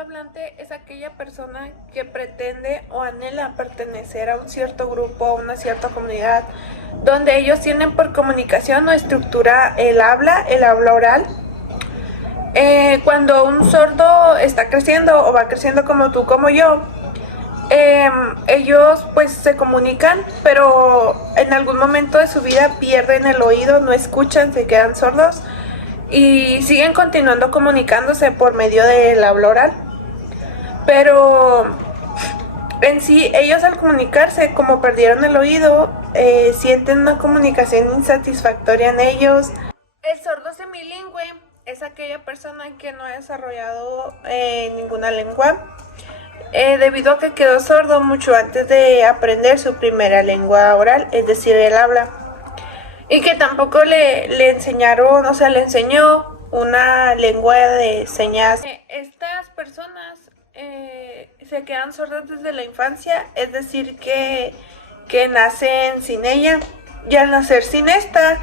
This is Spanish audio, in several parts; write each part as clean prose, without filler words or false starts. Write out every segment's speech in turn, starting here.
hablante es aquella persona que pretende o anhela pertenecer a un cierto grupo, a una cierta comunidad, donde ellos tienen por comunicación o estructura el habla oral. Cuando un sordo está creciendo o va creciendo como tú, como yo, ellos pues se comunican, pero en algún momento de su vida pierden el oído, no escuchan, se quedan sordos y siguen continuando comunicándose por medio del habla oral. Pero en sí, ellos al comunicarse, como perdieron el oído, sienten una comunicación insatisfactoria en ellos. El sordo semilingüe es aquella persona que no ha desarrollado ninguna lengua, debido a que quedó sordo mucho antes de aprender su primera lengua oral, es decir, el habla, y que tampoco le enseñaron, o sea, le enseñó una lengua de señas. Estas personas se quedan sordas desde la infancia, es decir, que nacen sin ella, y al nacer sin esta,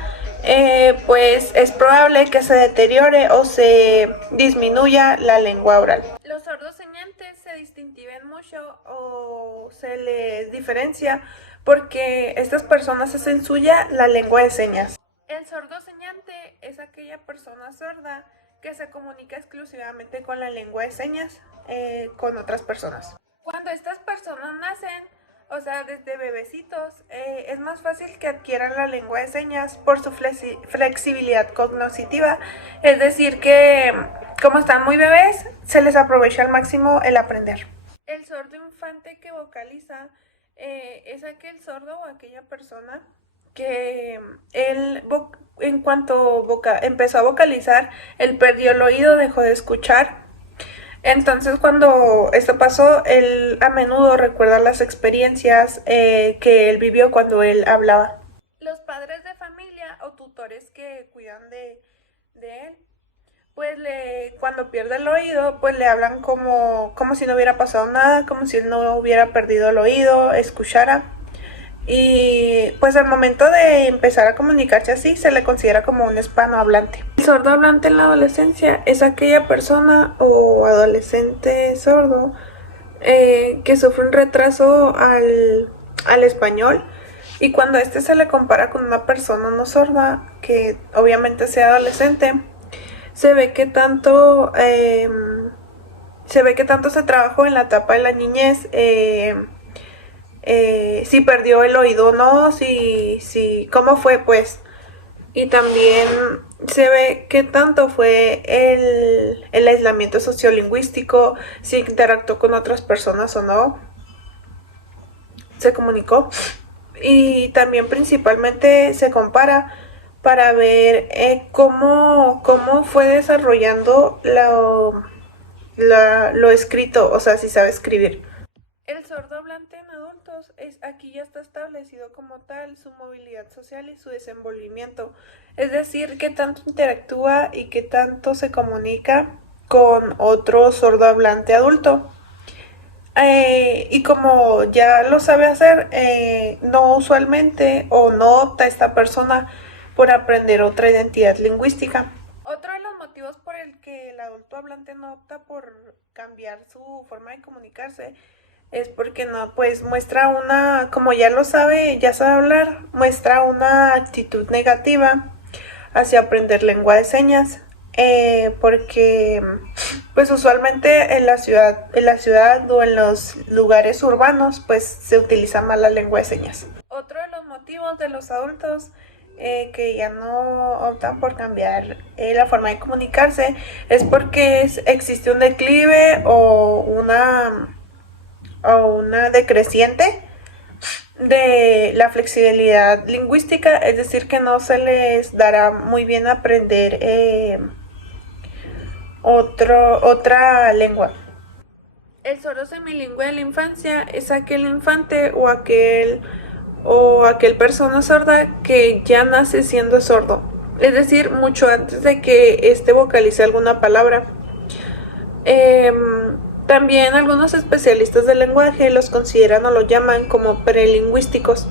pues es probable que se deteriore o se disminuya la lengua oral. Los sordos señantes se distintiven mucho o se les diferencia porque estas personas hacen suya la lengua de señas. El sordo señante es aquella persona sorda que se comunica exclusivamente con la lengua de señas con otras personas. Cuando estas personas nacen, o sea, desde bebecitos, es más fácil que adquieran la lengua de señas por su flexibilidad cognitiva, es decir, que como están muy bebés, se les aprovecha al máximo el aprender. El sordo infante que vocaliza es aquel sordo o aquella persona que él, en cuanto empezó a vocalizar, él perdió el oído, dejó de escuchar. Entonces, cuando esto pasó, él a menudo recuerda las experiencias que él vivió cuando él hablaba. Los padres de familia o tutores que cuidan de él, pues cuando pierde el oído, pues le hablan como si no hubiera pasado nada, como si él no hubiera perdido el oído, escuchara. Y pues al momento de empezar a comunicarse así, se le considera como un hispanohablante. El sordo hablante en la adolescencia es aquella persona o adolescente sordo que sufre un retraso al español, y cuando este se le compara con una persona no sorda, que obviamente sea adolescente, se ve que tanto se trabajó en la etapa de la niñez, si perdió el oído o no, si cómo fue pues, y también se ve qué tanto fue el aislamiento sociolingüístico, si interactuó con otras personas o no, se comunicó, y también principalmente se compara para ver cómo fue desarrollando lo escrito, o sea, si sabe escribir. El sordo hablante en adultos aquí ya está establecido como tal su movilidad social y su desenvolvimiento, es decir, qué tanto interactúa y qué tanto se comunica con otro sordo hablante adulto. Y como ya lo sabe hacer, no usualmente o no opta esta persona por aprender otra identidad lingüística. Otro de los motivos por el que el adulto hablante no opta por cambiar su forma de comunicarse es porque no, pues muestra como ya lo sabe, ya sabe hablar, muestra una actitud negativa hacia aprender lengua de señas, porque pues usualmente en la ciudad o en los lugares urbanos pues se utiliza mal la lengua de señas. Otro de los motivos de los adultos que ya no optan por cambiar la forma de comunicarse es porque existe un declive o una decreciente de la flexibilidad lingüística, es decir, que no se les dará muy bien aprender otra lengua. El sordo semilingüe de la infancia es aquel infante o aquel persona sorda que ya nace siendo sordo, es decir, mucho antes de que éste vocalice alguna palabra. También algunos especialistas del lenguaje los consideran o los llaman como prelingüísticos.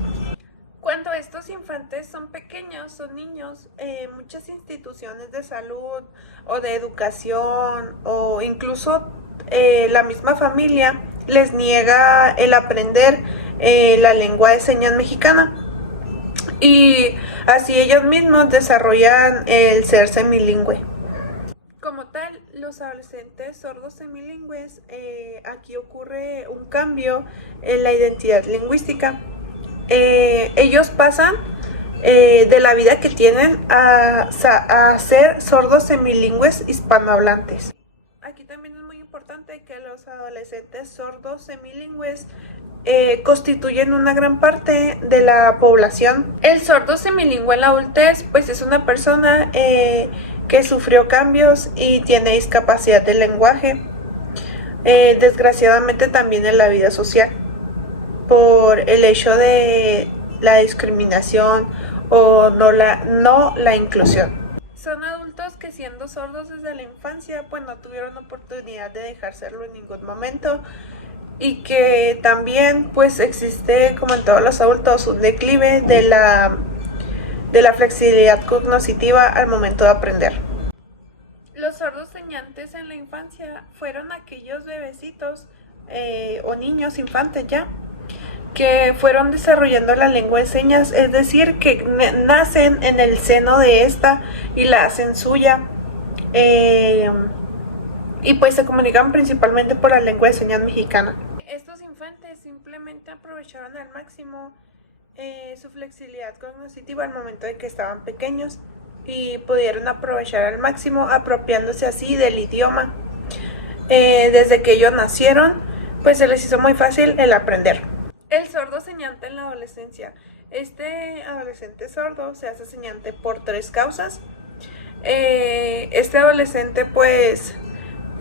Cuando estos infantes son pequeños, son niños, muchas instituciones de salud o de educación o incluso la misma familia les niega el aprender la lengua de señas mexicana, y así ellos mismos desarrollan el ser semilingüe. Como tal, los adolescentes sordos semilingües, aquí ocurre un cambio en la identidad lingüística. Ellos pasan de la vida que tienen a ser sordos semilingües hispanohablantes. Aquí también es muy importante que los adolescentes sordos semilingües constituyen una gran parte de la población. El sordo semilingüe en la adultez pues es una persona que sufrió cambios y tiene discapacidad del lenguaje, desgraciadamente también en la vida social, por el hecho de la discriminación o no la inclusión. Son adultos que siendo sordos desde la infancia pues no tuvieron oportunidad de dejárselo en ningún momento, y que también pues existe, como en todos los adultos, un declive de la flexibilidad cognitiva al momento de aprender. Los sordos señantes en la infancia fueron aquellos bebecitos o niños infantes ya que fueron desarrollando la lengua de señas, es decir, que nacen en el seno de esta y la hacen suya, y pues se comunican principalmente por la lengua de señas mexicana. Estos infantes simplemente aprovecharon al máximo su flexibilidad cognitiva al momento de que estaban pequeños y pudieron aprovechar al máximo apropiándose así del idioma. Desde que ellos nacieron, pues se les hizo muy fácil el aprender. El sordo señante en la adolescencia. Este adolescente sordo se hace señante por 3 causas. Este adolescente pues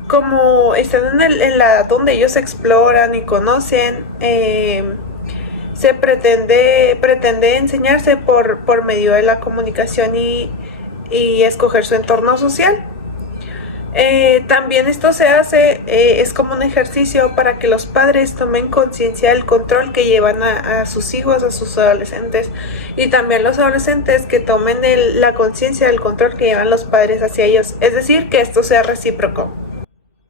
como están en la edad donde ellos exploran y conocen, se pretende enseñarse por medio de la comunicación y escoger su entorno social. También esto se hace, es como un ejercicio para que los padres tomen conciencia del control que llevan a sus hijos, a sus adolescentes, y también los adolescentes que tomen la conciencia del control que llevan los padres hacia ellos, es decir, que esto sea recíproco.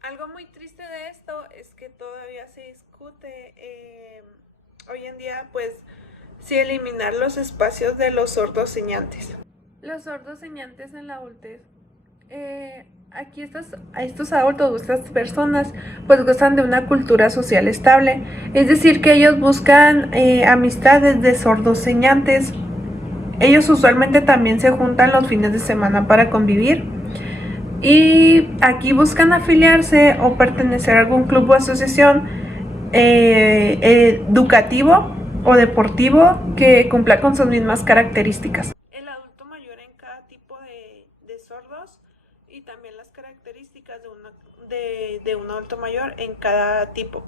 Algo muy triste de esto es que todavía se discute hoy en día, pues, si eliminar los espacios de los sordos señantes. Los sordos señantes en la adultez. Aquí estos adultos, estas personas, pues gozan de una cultura social estable, es decir, que ellos buscan amistades de sordos señantes. Ellos usualmente también se juntan los fines de semana para convivir, y aquí buscan afiliarse o pertenecer a algún club o asociación educativo o deportivo que cumpla con sus mismas características. El adulto mayor en cada tipo de sordos, y también las características de un adulto mayor en cada tipo.